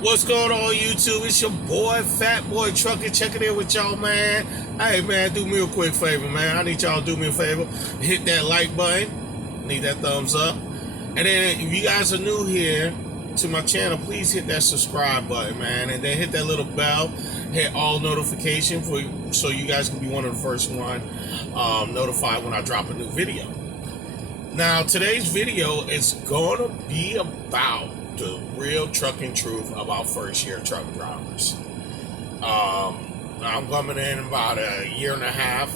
What's going on, YouTube? It's your boy, Fat Boy Trucker, checking in with y'all, man. Hey, man, do me a quick favor, man. I need y'all to do me a favor. Hit that like button. Need that thumbs up. And then if you guys are new here to my channel, please hit that subscribe button, man. And then hit that little bell. Hit all notification so you guys can be one of the first one notified when I drop a new video. Now, today's video is going to be about the real trucking truth about first-year truck drivers. I'm coming in about a year and a half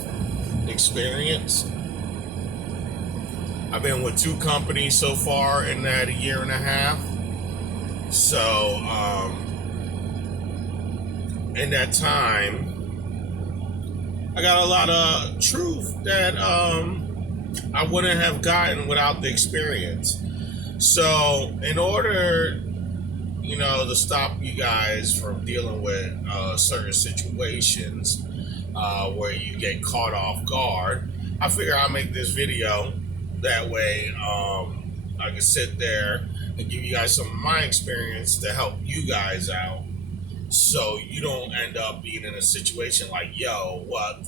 experience. I've been with 2 companies so far in that year and a half. So, in that time, I got a lot of truth that I wouldn't have gotten without the experience. So, in order, to stop you guys from dealing with certain situations where you get caught off guard, I figure I'll make this video. That way, I can sit there and give you guys some of my experience to help you guys out, so you don't end up being in a situation like, yo, what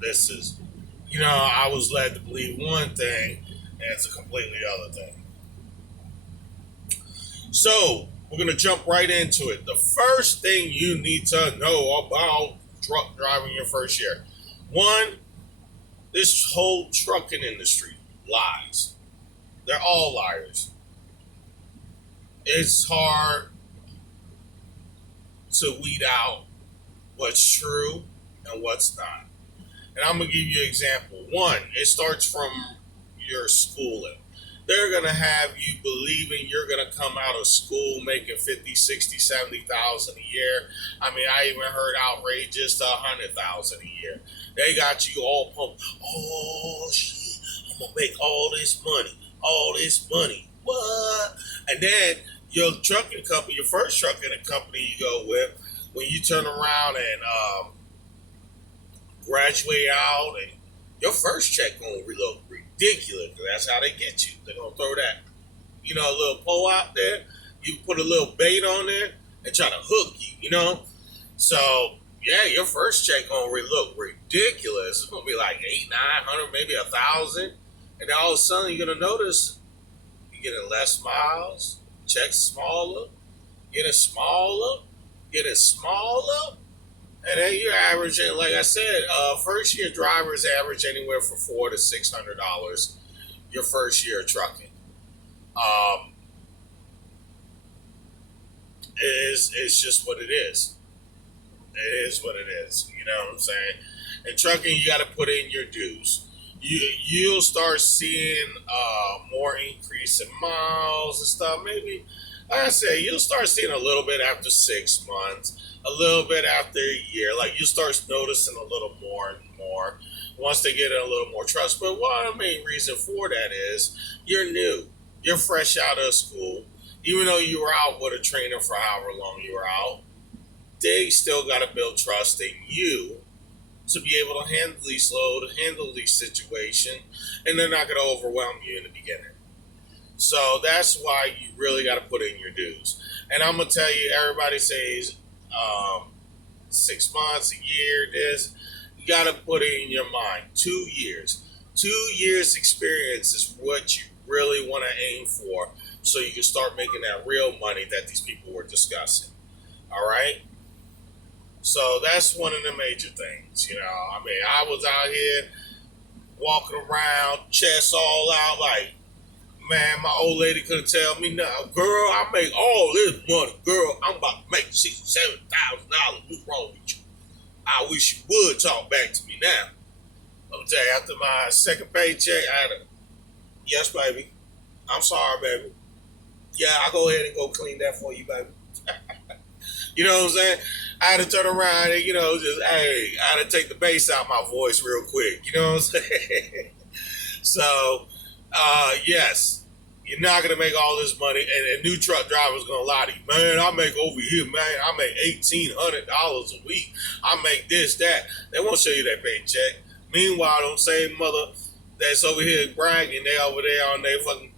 this is. I was led to believe one thing, and it's a completely other thing. So, we're going to jump right into it. The first thing you need to know about truck driving your first year. One, this whole trucking industry lies. They're all liars. It's hard to weed out what's true and what's not. And I'm going to give you an example. One, it starts from your schooling. They're going to have you believing you're going to come out of school making 50, 60, 70,000 a year. I mean, I even heard outrageous to 100,000 a year. They got you all pumped. Oh, shit, I'm going to make all this money. What? And then your trucking company, your first trucking company you go with, when you turn around and graduate out, and your first check going to look ridiculous. That's how they get you. They're going to throw that, a little pole out there. You put a little bait on there and try to hook you, So, yeah, your first check going to look ridiculous. It's going to be like 800, 900, maybe 1,000. And then all of a sudden you're going to notice you're getting less miles, checks smaller, getting smaller. And then you're averaging, like I said, first year drivers average anywhere from $400 to $600 your first year of trucking. It's just what it is. It is what it is. You know what I'm saying? In trucking, you got to put in your dues. You'll start seeing more increase in miles and stuff. Maybe, like I said, you'll start seeing a little bit after 6 months. A little bit after a year, like you start noticing a little more and more once they get a little more trust. But one main reason for that is you're new, you're fresh out of school. Even though you were out with a trainer for however long you were out, they still got to build trust in you to be able to handle these load, handle these situations, and they're not going to overwhelm you in the beginning. So that's why you really got to put in your dues. And I'm gonna tell you, everybody says 6 months, a year, this. You got to put it in your mind. 2 years. 2 years experience is what you really want to aim for, so you can start making that real money that these people were discussing. All right? So that's one of the major things. I mean, I was out here walking around, chest all out, like, man, my old lady couldn't tell me nothing. Girl, I make all this money. Girl, I'm about to make $67,000. What's wrong with you? I wish you would talk back to me now. I'm gonna tell you, after my second paycheck, I had yes, baby. I'm sorry, baby. Yeah, I'll go ahead and go clean that for you, baby. You know what I'm saying? I had to turn around and, I had to take the bass out my voice real quick. You know what I'm saying? So, yes, you're not going to make all this money, and a new truck driver's going to lie to you. Man, I make over here, man, I make $1,800 a week. I make this, that. They won't show you that paycheck. Meanwhile, them same mother that's over here bragging, they over there on their fucking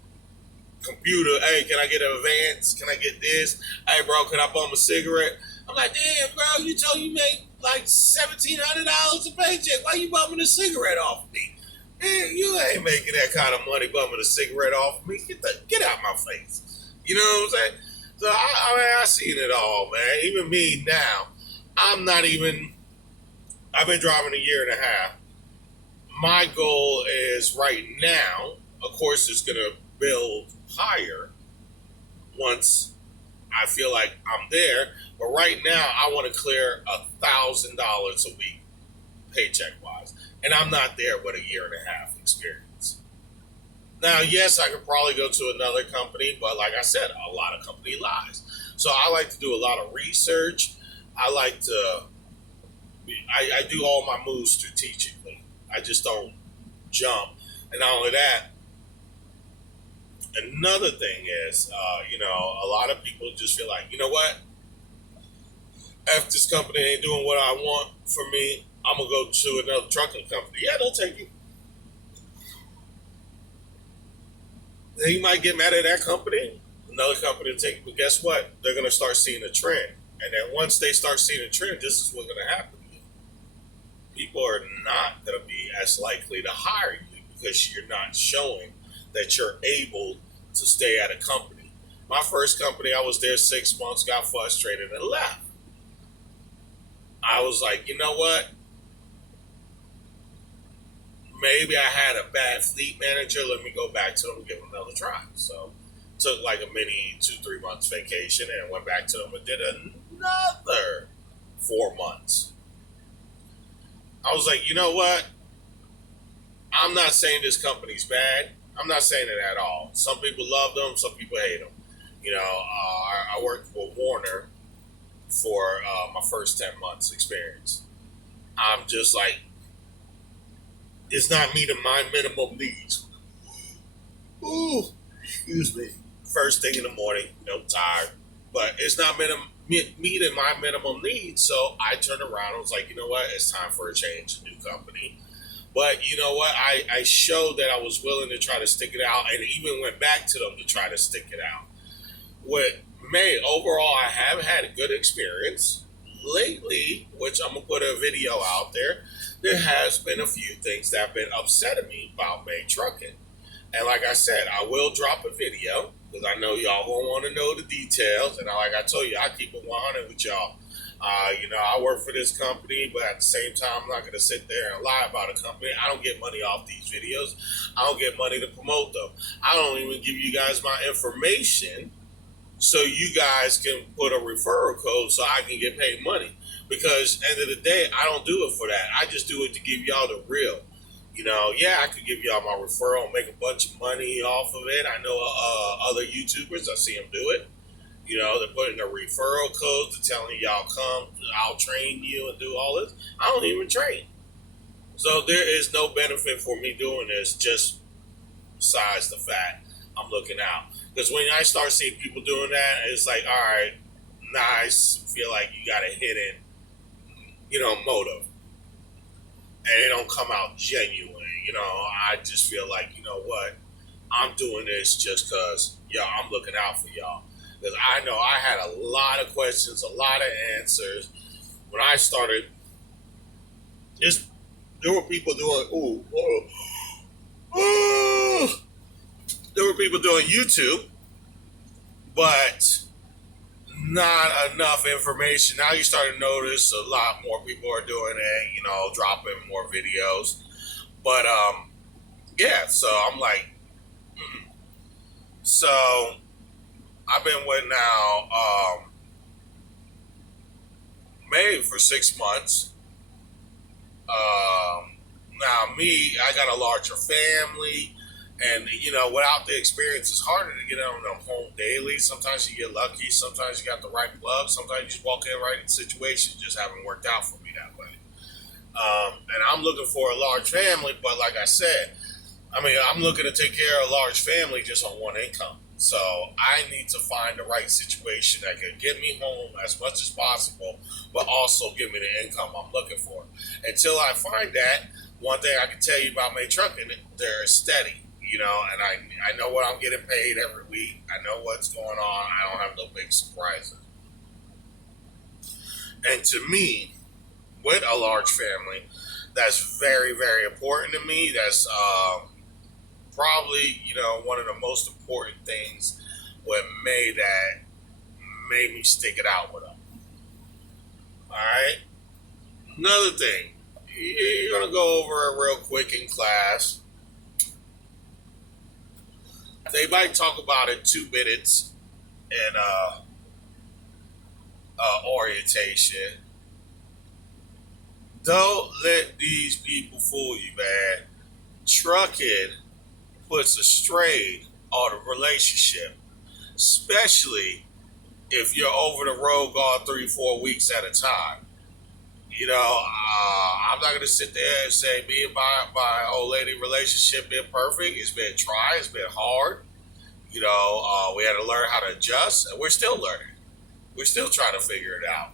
computer. Hey, can I get an advance? Can I get this? Hey, bro, can I bum a cigarette? I'm like, damn, bro, you told you make like $1,700 a paycheck. Why you bumming a cigarette off me? Man, you ain't making that kind of money bumming a cigarette off me. Get out my face. You know what I'm saying? So I seen it all, man. Even me now, I've been driving a year and a half. My goal is right now, of course, it's going to build higher once I feel like I'm there. But right now, I want to clear $1,000 a week, paycheck wise, and I'm not there with a year and a half experience. Now, yes, I could probably go to another company, but like I said, a lot of company lies. So I like to do a lot of research. I like to, I do all my moves strategically. I just don't jump. And not only that, another thing is, a lot of people just feel like, you know what? If this company ain't doing what I want for me, I'm going to go to another trucking company. Yeah, they'll take you. Then you might get mad at that company. Another company will take you. But guess what? They're going to start seeing a trend. And then once they start seeing a trend, this is what's going to happen. People are not going to be as likely to hire you because you're not showing that you're able to stay at a company. My first company, I was there 6 months, got frustrated, and left. I was like, you know what? Maybe I had a bad fleet manager. Let me go back to them and give them another try. So took like a mini 2-3 months vacation and went back to them and did another 4 months. I was like, you know what? I'm not saying this company's bad. I'm not saying it at all. Some people love them. Some people hate them. I worked for Warner for my first 10 months experience. I'm just like, it's not meeting my minimum needs. Ooh, excuse me. First thing in the morning, tired. But it's not meeting my minimum needs. So I turned around and was like, you know what? It's time for a change, a new company. But you know what? I showed that I was willing to try to stick it out and even went back to them to try to stick it out. With May, overall, I have had a good experience. Lately, which I'm going to put a video out there has been a few things that have been upsetting me about May Trucking. And like I said, I will drop a video because I know y'all going to want to know the details. And like I told you, I keep it 100 with y'all. I work for this company, but at the same time, I'm not going to sit there and lie about a company. I don't get money off these videos. I don't get money to promote them. I don't even give you guys my information so you guys can put a referral code so I can get paid money. Because at the end of the day, I don't do it for that. I just do it to give y'all the real. I could give y'all my referral and make a bunch of money off of it. I know other YouTubers, I see them do it. They're putting a referral code to telling y'all come, I'll train you and do all this. I don't even train. So there is no benefit for me doing this just besides the fact I'm looking out. Because when I start seeing people doing that, it's like, all right, nice, feel like you got a hidden, motive. And it don't come out genuine. I just feel like, you know what, I'm doing this just because, I'm looking out for y'all. Because I know I had a lot of questions, a lot of answers. When I started, there were people doing, there were people doing YouTube, but not enough information. Now you start to notice a lot more people are doing it, dropping more videos. But, so I'm like, So I've been with now May for 6 months. Now I got a larger family, and without the experience, it's harder to get on them home daily. Sometimes you get lucky, sometimes you got the right plug, sometimes you just walk in right in situations just haven't worked out for me that way. And I'm looking for a large family, but like I said, I'm looking to take care of a large family just on one income. So I need to find the right situation that can get me home as much as possible, but also give me the income I'm looking for. Until I find that, one thing I can tell you about May Trucking, they're steady. And I know what I'm getting paid every week. I know what's going on. I don't have no big surprises. And to me, with a large family, that's very, very important to me. That's probably, one of the most important things what made me stick it out with them. All right. Another thing, you're gonna go over it real quick in class. They might talk about it 2 minutes in orientation. Don't let these people fool you, man. Trucking puts a strain on a relationship, especially if you're over the road gone 3, 4 weeks at a time. I'm not gonna sit there and say me and my old lady relationship been perfect. It's been try. It's been hard. We had to learn how to adjust, and we're still learning. We're still trying to figure it out.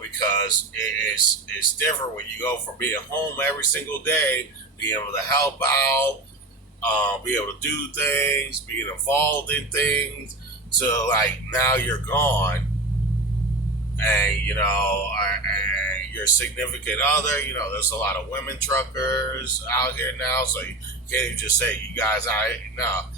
Because it's different when you go from being home every single day, being able to help out, be able to do things, being involved in things, to like now you're gone, and and your significant other. There's a lot of women truckers out here now, so you can't even just say you guys. No,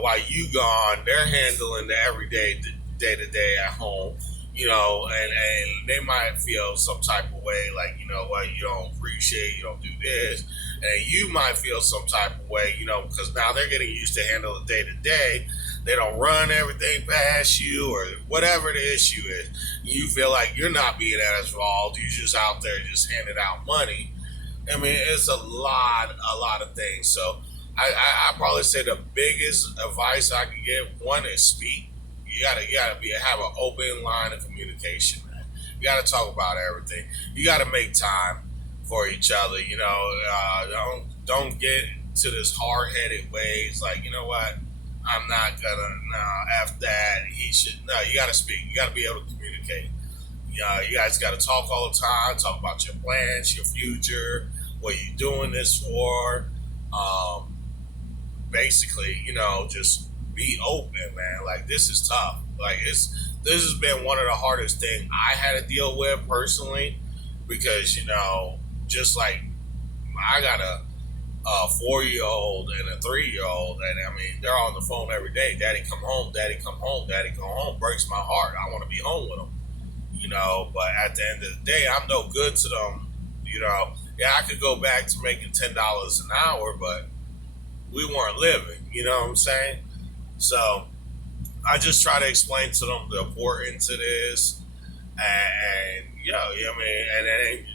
while you gone, they're handling the everyday, day to day at home. And they might feel some type of way, like, what, you don't appreciate, you don't do this. And you might feel some type of way, because now they're getting used to handle the day to day. They don't run everything past you or whatever the issue is. You feel like you're not being as involved. You're just out there just handing out money. I mean, it's a lot of things. So I probably say the biggest advice I can give, one is speak. You gotta have an open line of communication, man. You gotta talk about everything. You gotta make time for each other. Don't get to this hard headed ways. Like, you know what? I'm not gonna. No, after that, he should. No, you gotta speak. You gotta be able to communicate. You guys gotta talk all the time. Talk about your plans, your future, what you're doing this for. Basically, just be open, man. Like, this is tough. Like, this has been one of the hardest things I had to deal with personally, because just like I got a 4-year old and a 3-year old, and I mean they're on the phone every day. Daddy come home, daddy come home, daddy come home. Breaks my heart. I want to be home with them, But at the end of the day, I'm no good to them. Yeah, I could go back to making $10 an hour, but we weren't living. You know what I'm saying? So I just try to explain to them the importance of this, and and then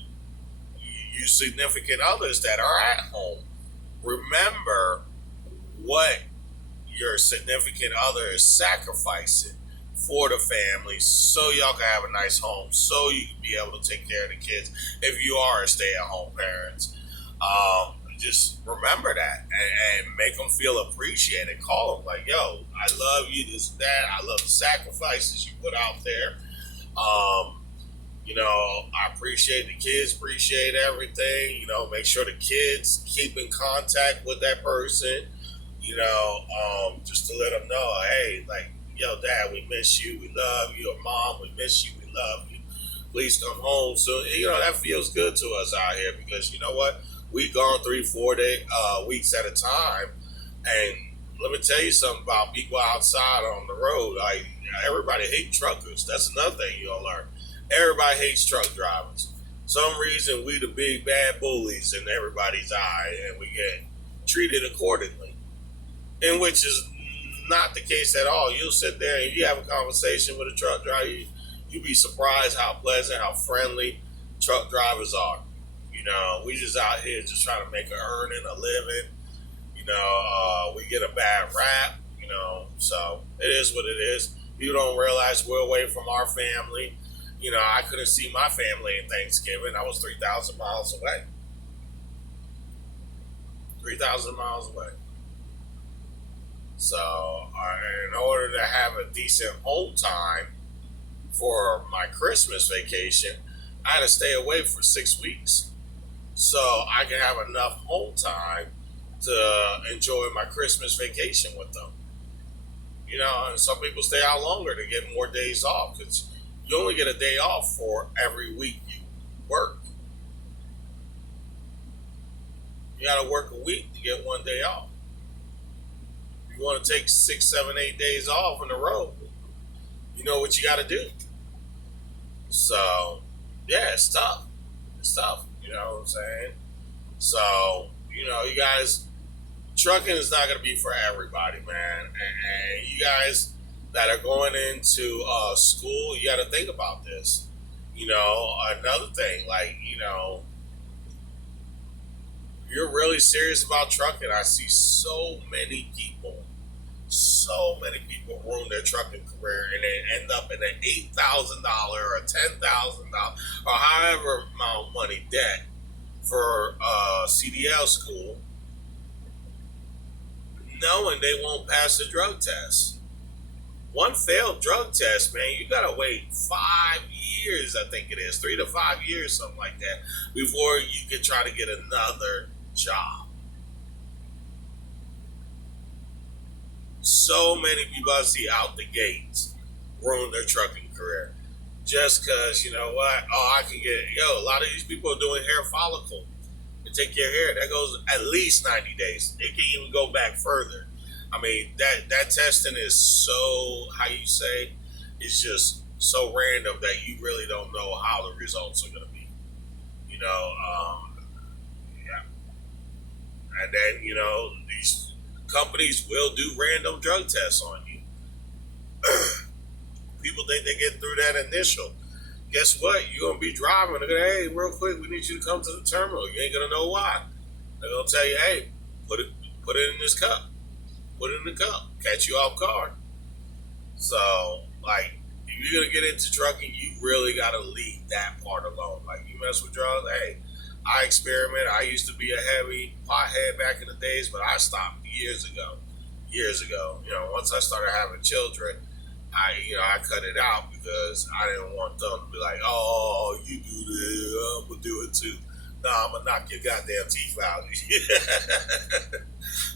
you significant others that are at home, remember what your significant other is sacrificing for the family, so y'all can have a nice home, so you can be able to take care of the kids if you are a stay-at-home parents. Just remember that, and make them feel appreciated. Call them like, yo, I love you, this and that. I love the sacrifices you put out there. I appreciate the kids, appreciate everything. Make sure the kids keep in contact with that person. Just to let them know, hey, like, yo, Dad, we miss you, we love you. Or Mom, we miss you, we love you. Please come home. So that feels good to us out here, because you know what? We gone 3, 4 weeks at a time, and let me tell you something about people outside on the road. Like, everybody hates truckers. That's another thing you'll learn. Everybody hates truck drivers. Some reason we the big bad bullies in everybody's eye, and we get treated accordingly. In which is not the case at all. You'll sit there and you have a conversation with a truck driver. You'd be surprised how pleasant, how friendly truck drivers are. We just out here just trying to make a earning, a living. We get a bad rap, so it is what it is. You don't realize we're away from our family. I couldn't see my family in Thanksgiving. I was 3,000 miles away. 3,000 miles away. So, in order to have a decent home time for my Christmas vacation, I had to stay away for 6 weeks, so I can have enough home time to enjoy my Christmas vacation with them. You know, and some people stay out longer to get more days off because you only get a day off for every week you work. You got to work a week to get one day off. If you want to take 6, 7, 8 days off in a row, you know what you got to do. So, yeah, it's tough. It's tough. You know what I'm saying? So, you guys, trucking is not going to be for everybody, man. And you guys that are going into school, you got to think about this. Another thing, like, you're really serious about trucking. I see so many people ruin their trucking career and they end up in an $8,000 or $10,000 or however amount of money debt for CDL school, knowing they won't pass the drug test. One failed drug test, man, you gotta wait 5 years, I think it is, 3 to 5 years, something like that, before you can try to get another job. So many people I see out the gates ruin their trucking career just because, you know what? Oh, I can get, a lot of these people are doing hair follicle. To take your hair, that goes at least 90 days. It can even go back further. I mean, that testing is so, how you say, it's just so random that you really don't know how the results are going to be. Yeah. And then, these companies will do random drug tests on you. People think they get through that initial. Guess what? You're going to be driving. They're going to, hey, real quick, we need you to come to the terminal. You ain't going to know why. They're going to tell you, hey, put it in this cup. Put it in the cup. Catch you off guard. So, like, if you're going to get into trucking, you really got to leave that part alone. Like, you mess with drugs, hey, I experiment. I used to be a heavy pothead back in the days, but I stopped years ago. Once I started having children, I cut it out because I didn't want them to be like, oh, you do this, I'm going to do it too. No, I'm going to knock your goddamn teeth out.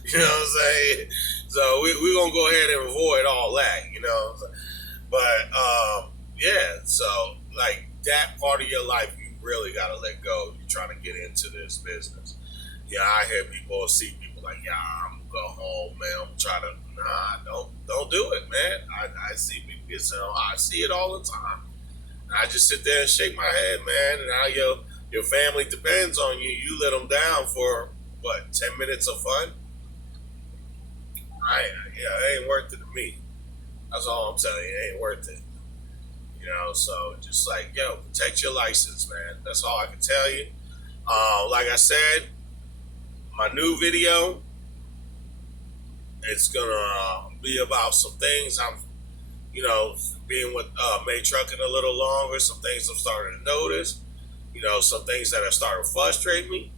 You know what I'm saying? So we're going to go ahead and avoid all that, But, yeah, so, like, that part of your life, you really got to let go. You're trying to get into this business. Yeah, I hear people, see people like, yeah, I'm going to go home, man. I'm trying to, nah, don't do it, man. I see people get said, I see it all the time. And I just sit there and shake my head, man. And now your family depends on you. You let them down for, 10 minutes of fun? It ain't worth it to me. That's all I'm telling you. It ain't worth it. So just like, protect your license, man. That's all I can tell you. Like I said, my new video, it's gonna be about some things I'm, being with May Trucking a little longer, some things I'm starting to notice, some things that are starting to frustrate me.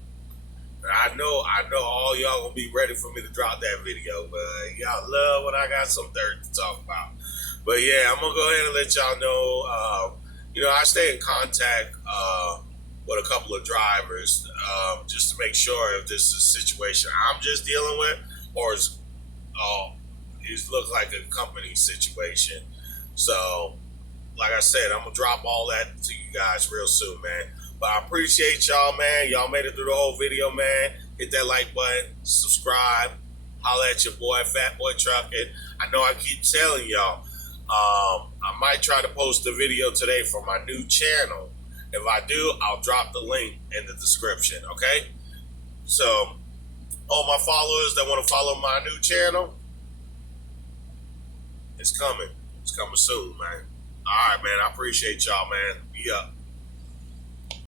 And I know all y'all gonna be ready for me to drop that video, but y'all love when I got some dirt to talk about. But yeah, I'm gonna go ahead and let y'all know. I stay in contact with a couple of drivers just to make sure if this is a situation I'm just dealing with, or it's look like a company situation. So, like I said, I'm gonna drop all that to you guys real soon, man. But I appreciate y'all, man. Y'all made it through the whole video, man. Hit that like button, subscribe, holla at your boy, Fat Boy Trucking. I know I keep telling y'all. I might try to post a video today for my new channel. If I do, I'll drop the link in the description, okay? So, all my followers that want to follow my new channel, it's coming. It's coming soon, man. All right, man. I appreciate y'all, man. Be up.